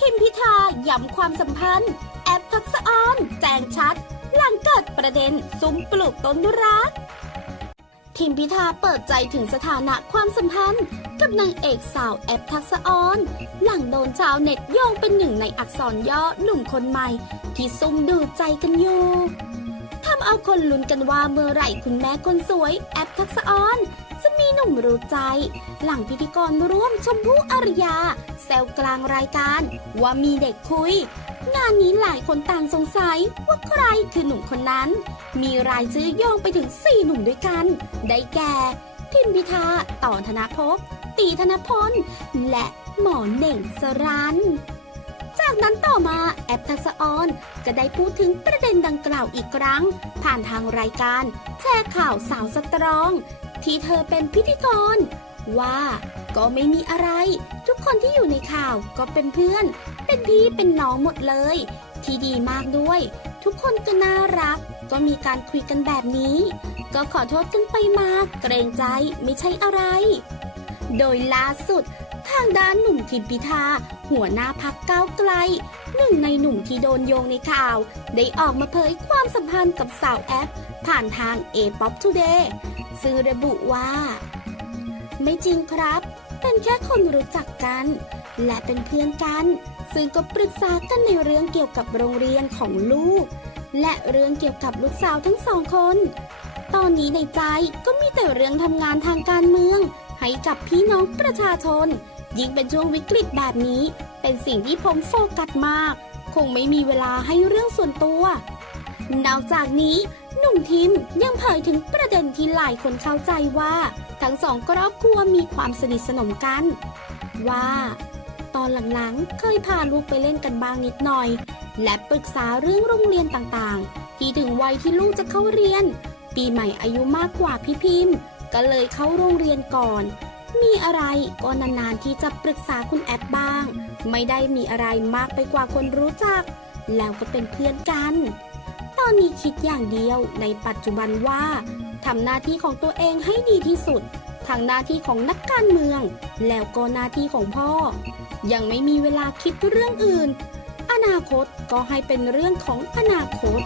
ทิมพิธาย้ำความสัมพันธ์ แอปทักษะออน แจงชัด หลังเกิดประเด็นซุ้มปลูกต้นรักทิมพิธาเปิดใจถึงสถานะความสัมพันธ์ กับนางเอกสาวแอปทักษะออน หลังโดนชาวเน็ตโยงเป็นหนึ่งในอักษรย่อหนุ่มคนใหม่ ที่ซุ่มดูใจกันอยู่ำเอาคนลุ้นกันว่าเมื่อไหร่คุณแม่คนสวย แอปทักษะออนจะมีหนุ่มรู้ใจ หลังพิธีกรร่วมชมพู่อารยา แซวกลางรายการ ว่ามีเด็กคุย งานนี้หลายคนต่างสงสัยว่าใครคือหนุ่มคนนั้น มีรายชื่อโยงไปถึง4หนุ่มด้วยกัน ได้แก่ ทิมพิธาต่อธนภพตีธนพลและหมอเหน่งสรัน จากนั้นต่อมาแอปทักษะออนก็ได้พูดถึงประเด็นดังกล่าวอีกครั้ง ผ่านทางรายการ แชร์ข่าวสาวสตรอง ที่เธอเป็นพิธีกร ว่าก็ไม่มีอะไร ทุกคนที่อยู่ในข่าวก็เป็นเพื่อน เป็นพี่เป็นน้องหมดเลย ที่ดีมากด้วย ทุกคนก็น่ารัก ก็มีการคุยกันแบบนี้ ก็ขอโทษกันไปมาเกรงใจไม่ใช่อะไร โดยล่าสุด ทางด้านหนุ่มทิมพิธา หัวหน้าพักก้าวไกล หนึ่งในหนุ่มที่โดนโยงในข่าว ได้ออกมาเผยความสัมพันธ์กับสาวแอป ผ่านทาง A-POP Today ซึ่งระบุว่า ไม่จริงครับ เป็นแค่คนรู้จักกัน และเป็นเพื่อนกัน ซึ่งก็ปรึกษากันในเรื่องเกี่ยวกับโรงเรียนของลูก และเรื่องเกี่ยวกับลูกสาวทั้งสองคน ตอนนี้ในใจก็มีแต่เรื่องทำงานทางการเมืองให้กับพี่น้องประชาชน ยิ่งเป็นช่วงวิกฤตแบบนี้ เป็นสิ่งที่ผมโฟกัสมาก คงไม่มีเวลาให้เรื่องส่วนตัว นอกจากนี้หนุ่มทิมยังเผยถึงประเด็นที่หลายคนเข้าใจว่า ทั้งสองครอบครัวมีความสนิทสนมกัน ว่า ตอนหลังๆ เคยพาลูกไปเล่นกันบ้างนิดหน่อย และปรึกษาเรื่องโรงเรียนต่างๆ ที่ถึงวัยที่ลูกจะเข้าเรียน ปีใหม่อายุมากกว่าพี่พิมพ์ ก็เลยเข้าโรงเรียนก่อน มีอะไรก็นานๆที่จะปรึกษาคุณแอปบ้าง ไม่ได้มีอะไรมากไปกว่าคนรู้จัก แล้วก็เป็นเพื่อนกัน ตอนนี้คิดอย่างเดียวในปัจจุบันว่าทำหน้าที่ของตัวเองให้ดีที่สุดทั้งหน้าที่ของนักการเมือง แล้วก็หน้าที่ของพ่อ ยังไม่มีเวลาคิดเรื่องอื่น อนาคตก็ให้เป็นเรื่องของอนาคต